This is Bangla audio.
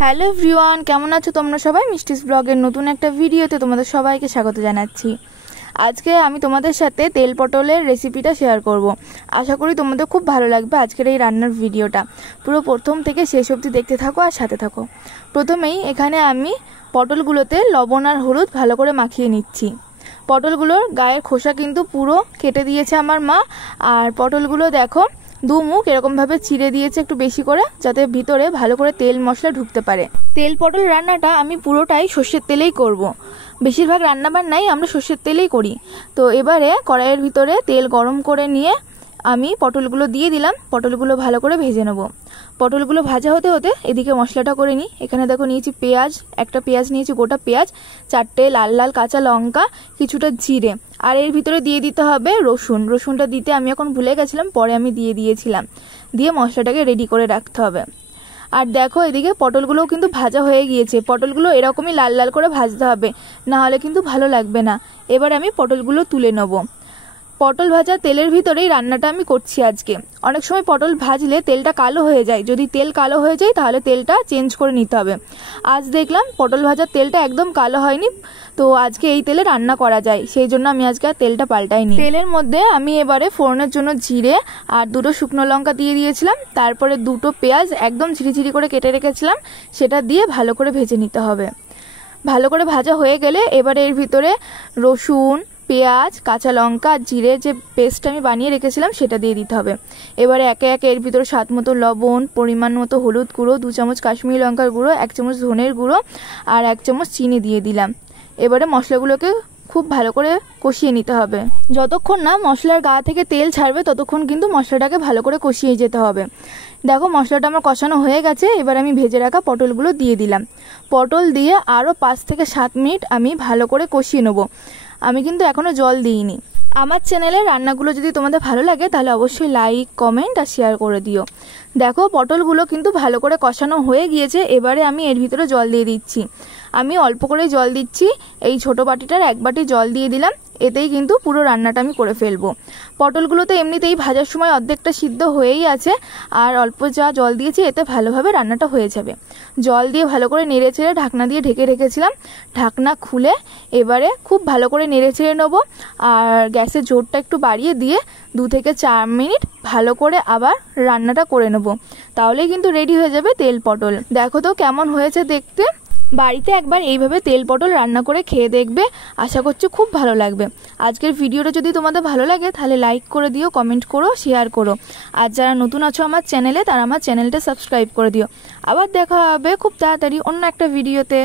হ্যালো এভরিওয়ান, কেমন আছো তোমরা সবাই? মিষ্টিস ব্লগের নতুন একটা ভিডিওতে তোমাদের সবাইকে স্বাগত জানাচ্ছি। আজকে আমি তোমাদের সাথে তেল পটলের রেসিপিটা শেয়ার করব। আশা করি তোমাদের খুব ভালো লাগবে আজকের এই রান্নার ভিডিওটা। পুরো প্রথম থেকে শেষ অবধি দেখতে থাকো আর সাথে থাকো। প্রথমেই এখানে আমি পটলগুলোতে লবণ আর হলুদ ভালো করে মাখিয়ে নিচ্ছি। পটলগুলোর গায়ের খোসা কিন্তু পুরো কেটে দিয়েছে আমার মা। আর পটলগুলো দেখো দু মুখ এরকমভাবে চিড়ে দিয়েছে একটু বেশি করে, যাতে ভিতরে ভালো করে তেল মশলা ঢুকতে পারে। তেল পটল রান্নাটা আমি পুরোটাই সর্ষের তেলেই করব। বেশিরভাগ রান্নাবান্নাই আমরা সর্ষের তেলেই করি। তো এবারে কড়াইয়ের ভিতরে তেল গরম করে নিয়ে আমি পটলগুলো দিয়ে দিলাম। পটলগুলো ভালো করে ভেজে নেব। পটলগুলো ভাজা হতে হতে এদিকে মশলাটা করে নিই। এখানে দেখো নিয়েছি পেঁয়াজ, একটা পেঁয়াজ নিয়েছি, গোটা পেঁয়াজ, 4টে লাল লাল কাঁচা লঙ্কা, কিছুটা জিরে, আর এর ভিতরে দিয়ে দিতে হবে রসুন। রসুনটা দিতে আমি এখন ভুলে গেছিলাম, পরে আমি দিয়ে দিয়েছিলাম। দিয়ে মশলাটাকে রেডি করে রাখতে হবে। আর দেখো এদিকে পটলগুলোও কিন্তু ভাজা হয়ে গিয়েছে। পটলগুলো এরকমই লাল লাল করে ভাজতে হবে, না হলে কিন্তু ভালো লাগবে না। এবার আমি পটলগুলো তুলে নেব। পটল ভাজা তেলের ভিতরেই রান্নাটা আমি করছি আজকে। অনেক সময় পটল ভাজলে তেলটা কালো হয়ে যায়। যদি তেল কালো হয়ে যায় তাহলে তেলটা চেঞ্জ করে নিতে হবে। আজ দেখলাম পটল ভাজার তেলটা একদম কালো হয়নি, তো আজকে এই তেলে রান্না করা যায়, সেই জন্য আমি আজকে আর তেলটা পাল্টাইনি। তেলের মধ্যে আমি এবারে ফোড়নের জন্য জিরে আর 2টো শুকনো লঙ্কা দিয়ে দিয়েছিলাম। তারপরে 2টো পেঁয়াজ একদম ঝিরিঝিরি করে কেটে রেখেছিলাম, সেটা দিয়ে ভালো করে ভেজে নিতে হবে। ভালো করে ভাজা হয়ে গেলে এবারে এর ভিতরে রসুন, পেঁয়াজ, কাঁচা লঙ্কা আর জিরে যে পেস্ট আমি বানিয়ে রেখেছিলাম সেটা দিয়ে দিতে হবে। এবারে একে একে এর ভিতরে স্বাদ মতো লবণ, পরিমাণ মতো হলুদ গুঁড়ো, 2 চামচ কাশ্মীরি লঙ্কার গুঁড়ো, 1 চামচ ধনের গুঁড়ো আর 1 চামচ চিনি দিয়ে দিলাম। এবারে মশলাগুলোকে খুব ভালো করে কষিয়ে নিতে হবে। যতক্ষণ না মশলার গা থেকে তেল ছাড়বে ততক্ষণ কিন্তু মশলাটাকে ভালো করে কষিয়ে যেতে হবে। দেখো মশলাটা আমার কষানো হয়ে গেছে। এবার আমি ভেজে রাখা পটলগুলো দিয়ে দিলাম। পটল দিয়ে আরও 5 থেকে 7 মিনিট আমি ভালো করে কষিয়ে নেবো। আমি কিন্তু এখনও জল দিইনি। আমার চ্যানেলের রান্নাগুলো যদি তোমাদের ভালো লাগে তাহলে অবশ্যই লাইক, কমেন্ট আর শেয়ার করে দিও। দেখো পটলগুলো কিন্তু ভালো করে কষানো হয়ে গিয়েছে। এবারে আমি এর ভিতরে জল দিয়ে দিচ্ছি। আমি অল্প করে জল দিচ্ছি, এই ছোট বাটিটার 1 বাটি জল দিয়ে দিলাম। এতেই কিন্তু পুরো রান্নাটা আমি করে ফেলবো। পটলগুলো তো এমনিতেই ভাজার সময় অর্ধেকটা সিদ্ধ হয়েই আছে, আর অল্প যা জল দিয়েছি এতে ভালোভাবে রান্নাটা হয়ে যাবে। জল দিয়ে ভালো করে নেড়ে চেড়ে ঢাকনা দিয়ে ঢেকে রেখেছিলাম। ঢাকনা খুলে এবারে খুব ভালো করে নেড়ে চেড়ে নেবো। আর গ্যাসের জোরটা একটু বাড়িয়ে দিয়ে 2 থেকে 4 মিনিট ভালো করে আবার রান্নাটা করে নেবো। তাহলেই কিন্তু রেডি হয়ে যাবে তেল পটল। দেখো তো কেমন হয়েছে দেখতে। বাড়িতে একবার এইভাবে তেল পটল রান্না করে খেয়ে দেখবে, আশা করছি খুব ভালো লাগবে। আজকের ভিডিওটা যদি তোমাদের ভালো লাগে তাহলে লাইক করে দিও, কমেন্ট করো, শেয়ার করো। আর যারা নতুন আছো আমার চ্যানেলে তারা আমার চ্যানেলটা সাবস্ক্রাইব করে দিও। আবার দেখা হবে খুব তাড়াতাড়ি অন্য একটা ভিডিওতে।